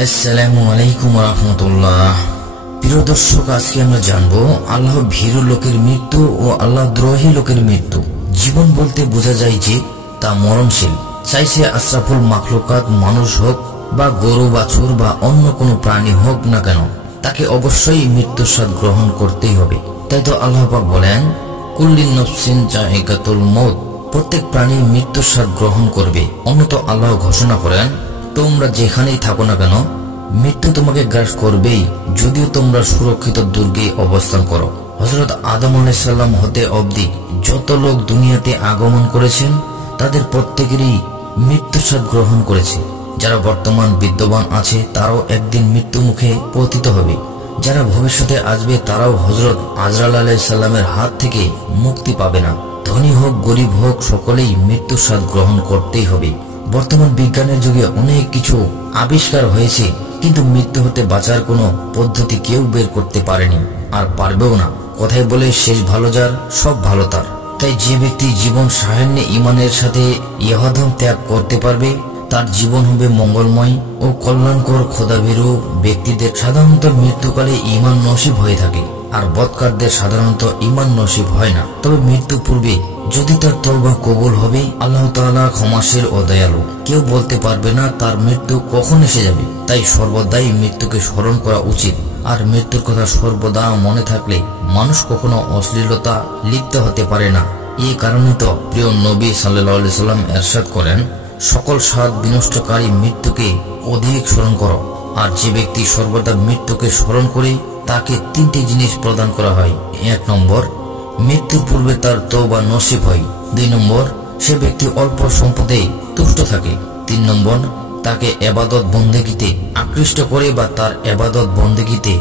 আসসালামু আলাইকুম রাহমাতুল্লাহ। প্রিয় দর্শক, আজকে আমরা জানবো আল্লাহ ভীরু লোকের মৃত্যু ও আল্লাহ দ্রোহী লোকের মৃত্যু। জীবন বলতে বোঝা যায় যে তা মরণশীল। চাই সে আশরাফুল মাখলুকাত মানুষ হোক বা গরু বাছুর বা অন্য কোনো প্রাণী হোক না কেন, তাকে অবশ্যই মৃত্যুর স্বাদ গ্রহণ করতেই হবে। তাই তো আল্লাহ পাক বলেন, কুল্লিন নফসিন যায়িকাতুল মউত, প্রত্যেক প্রাণী মৃত্যুর স্বাদ গ্রহণ করবে। অন্যত আল্লাহ ঘোষণা করেন, তোমরা যেখানেই থাকো না কেন মৃত্যু তোমাকে গ্রাস করবেই, যদিও তোমরা সুরক্ষিত দুর্গে অবস্থান করো। হযরত আদম আলাইহিস সালাম হতে অবধি যত লোক দুনিয়াতে আগমন করেছেন তাদের প্রত্যেকেরই মৃত্যুর স্বাদ গ্রহণ করেছে। যারা বর্তমান বিদ্যমান আছে তারাও একদিন মৃত্যু মুখে পতিত হবে। যারা ভবিষ্যতে আসবে তারাও হযরত আজরাইল আলাইহিস সালামের হাত থেকে মুক্তি পাবে না। ধনী হোক গরিব হোক, সকলেই মৃত্যুর স্বাদ গ্রহণ করতেই হবে। বর্তমান বিজ্ঞানের যুগে অনেক কিছু আবিষ্কার হয়েছে, কিন্তু মৃত্যু হতে বাঁচার কোনো পদ্ধতি কেউ বের করতে পারেনি, আর পারবেও না। কথায় বলে, শেষ ভালো যার সব ভালো তার। তাই যে ব্যক্তি জীবন সাহান্যে ইমানের সাথে ইহধম ত্যাগ করতে পারবে তার জীবন হবে মঙ্গলময় ও কল্যাণকর। খোদাভীরু ব্যক্তিদের সাধারণত মৃত্যুকালে ঈমান নসিব হয়ে থাকে, আর বদকারদের সাধারণত ঈমান নসিব হয় না। তবে মৃত্যু পূর্বে যদি তার তওবা কবুল হবে, আল্লাহ তাআলা ক্ষমাশীল ও দয়ালু। কেউ বলতে পারবে না তার মৃত্যু কখন এসে যাবে। তাই সর্বদাই মৃত্যুকে স্মরণ করা উচিত। আর মৃত্যুর কথা সর্বদা মনে থাকলে মানুষ কখনো অশ্লীলতা লিপ্ত হতে পারে না। এই কারণে তো প্রিয় নবী সাল্লাল্লাহু আলাইহি সাল্লাম ইরশাদ করেন, সকল স্বাদ বিনষ্টকারী মৃত্যুকে অধিক স্মরণ করো। আর যে ব্যক্তি সর্বদা মৃত্যুকে স্মরণ করে তাকে তিনটি জিনিস প্রদান করা হয়। ১ নম্বর, মৃত্যুর পূর্বে তার তওবা নসিব হয়। ২ নম্বর, সে ব্যক্তি অল্প সম্পদে তুষ্ট থাকে। ৩ নম্বর, তাকে ইবাদত বন্দেগীতে আকৃষ্ট করে বা তার ইবাদত বন্দেগীতে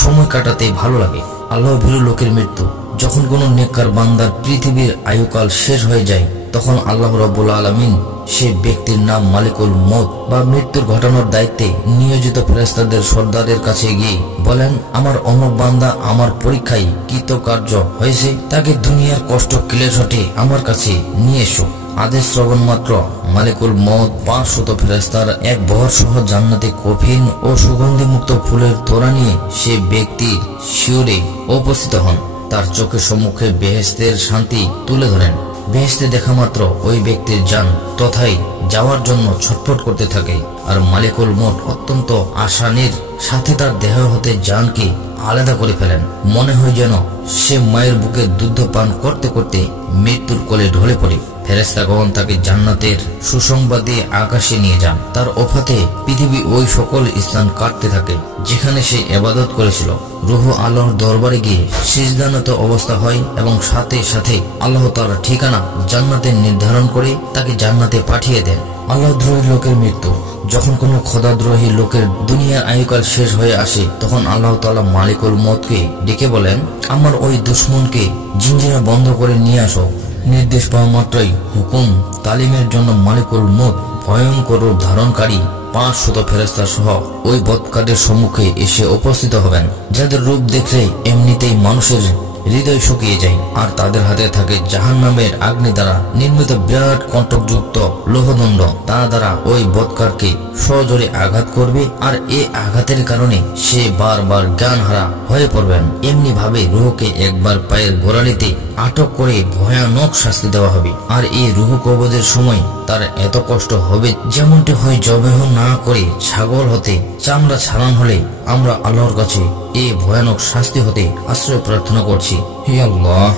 সময় কাটাতে ভালো লাগে। আল্লাহ ভীরু লোকের মৃত্যু। যখন কোনো নেককার বান্দার পৃথিবীর আয়ুকাল শেষ হয়ে যায়, তখন আল্লাহ রাব্বুল আলামিন সে ব্যক্তির নাম মালিকুল মউত বা মৃত্যুর ঘটানোর দায়িত্বে নিয়োজিত ফেরেশতাদের সর্দারের কাছে গিয়ে বলেন, আমার অমুক বান্দা আমার পরীক্ষায় কৃতকার্য হয়েছে, তাকে দুনিয়ার কষ্ট ক্লেশ হটে আমার কাছে নিয়ে এসো। আদেশ শ্রবণ মাত্র মালিকুল মউত ৫০০ ফেরেশতার এক বহর সহ জান্নাতে কফিন ও সুগন্ধি মুক্ত ফুলের তোড়া নিয়ে সে ব্যক্তির শিয়রে উপস্থিত হন। তার চোখের সম্মুখে বেহেশতের শান্তি তুলে ধরেন। বেহেশতে দেখা মাত্র ওই ব্যক্তির জান তথায় যাওয়ার জন্য ছটফট করতে থাকে। আর মালিকুল মউত অত্যন্ত আসানির সাথে তার দেহ হতে জানকে আলাদা করে ফেলেন। মনে হয় যেন সে মায়ের বুকে দুধ পান করতে করতে মৃত্যুর কোলে ঢলে পড়ে। ফেরেশতাগণ তাকে জান্নাতের সুসংবাদ দিয়ে আকাশে নিয়ে যান। তার ওফাতে পৃথিবী ওই সকল স্থান কাটতে থাকে যেখানে সে ইবাদত করেছিল। রূহ আল্লাহর দরবারে গিয়ে সিজদানত অবস্থা হয় এবং সাথে সাথে আল্লাহ তাআলা ঠিকানা জান্নাতে নির্ধারণ করে তাকে জান্নাতে পাঠিয়ে দেন। আল্লাহদ্রোহী লোকের মৃত্যু। যখন কোনো খোদাদ্রোহী লোকের দুনিয়ার আয়ুকাল শেষ হয়ে আসে, তখন আল্লাহ তাআলা মালিকুল মউতকে ডেকে বলেন, আমার ওই দুশমনকে জিঞ্জিরা বন্ধ করে নিয়ে আসো। নির্দেশ পাওয়া মাত্রই হুকুম তালিমের জন্য মালিকুল মউত ভয়ঙ্কর রূপ ধারণকারী ৫০০ ফেরেশতা সহ ওই বদকারদের সম্মুখে এসে উপস্থিত হবেন, যাদের রূপ দেখলে এমনিতেই মানুষের হৃদয় শুকিয়ে যায়। আর তাদের হাতে থাকে জাহান্নামের আগ্নি দ্বারা নির্মিত বিরাট কণ্টকযুক্ত লোহদণ্ড। তা দ্বারা ওই বদকারকে সজোরে আঘাত করবে, আর এই আঘাতের কারণে সে বারবার জ্ঞানহারা হয়ে পড়বেন। এমনি ভাবে রূহকে একবার পায়ের গোড়ালিতে আটক করে ভয়ানক শাস্তি দেওয়া হবে। আর এই রূহ কবজের সময় তার এত কষ্ট হবে যেমনটি হয় জবেহ না করে ছাগল হতে চামড়া ছাড়ান হলে। আমরা আল্লাহর কাছে এই ভয়ানক শাস্তি হতে আশ্রয় প্রার্থনা করছি। হে আল্লাহ,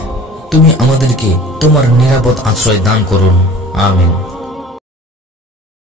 তুমি আমাদেরকে তোমার নিরাপদ আশ্রয় দান করুন। আমিন।